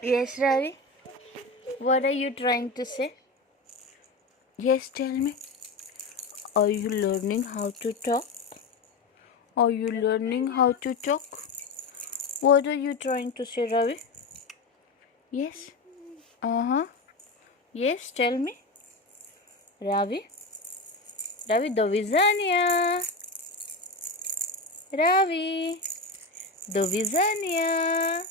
Yes, Ravi. What are you trying to say? Yes, tell me. Are you learning how to talk? Are you learning how to talk? What are you trying to say, Ravi? Yes. Uh huh. Yes, tell me. Ravi. Ravi, Dovizania. Ravi. Dovizania.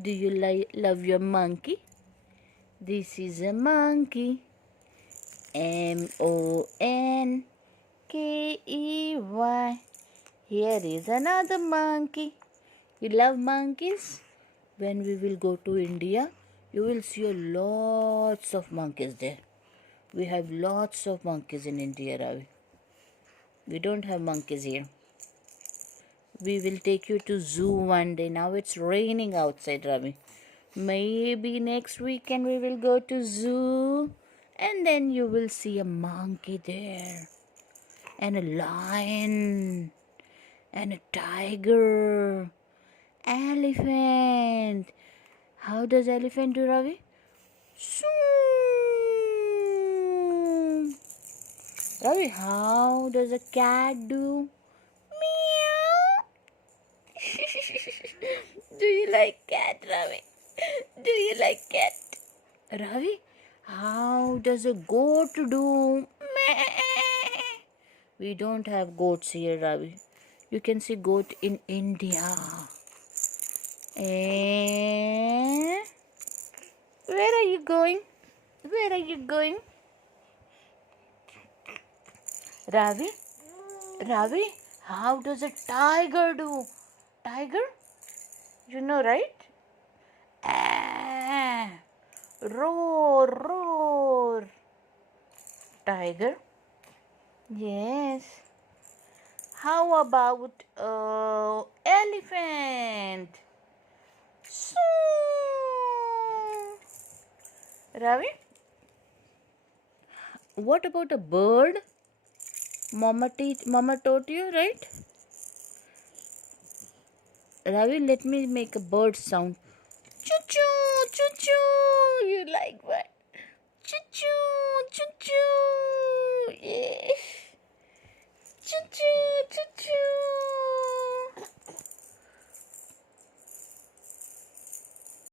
Do you love your monkey? This is a monkey. Monkey. Here is another monkey. You love monkeys? When we will go to India, you will see lots of monkeys there. We have lots of monkeys in India, Ravi. We don't have monkeys here. We will take you to zoo one day. Now it's raining outside, Ravi. Maybe next weekend we will go to zoo and then you will see a monkey there and a lion and a tiger, elephant. How does elephant do, Ravi? Zoom. Ravi, how does a cat do? Meow. Do you like cat, Ravi? Do you like cat? Ravi, how does a goat do? Meh. We don't have goats here, Ravi. You can see goat in India. And where are you going? Where are you going? Ravi? Ravi, how does a tiger do? Tiger? You know, right? Ah, roar, roar. Tiger? Yes. How about elephant? Soo. Ravi? What about a bird? Mama taught you, right? Ravi, let me make a bird sound. Choo choo, choo choo. You like what? Choo choo, choo choo. Yes. Choo choo, choo choo.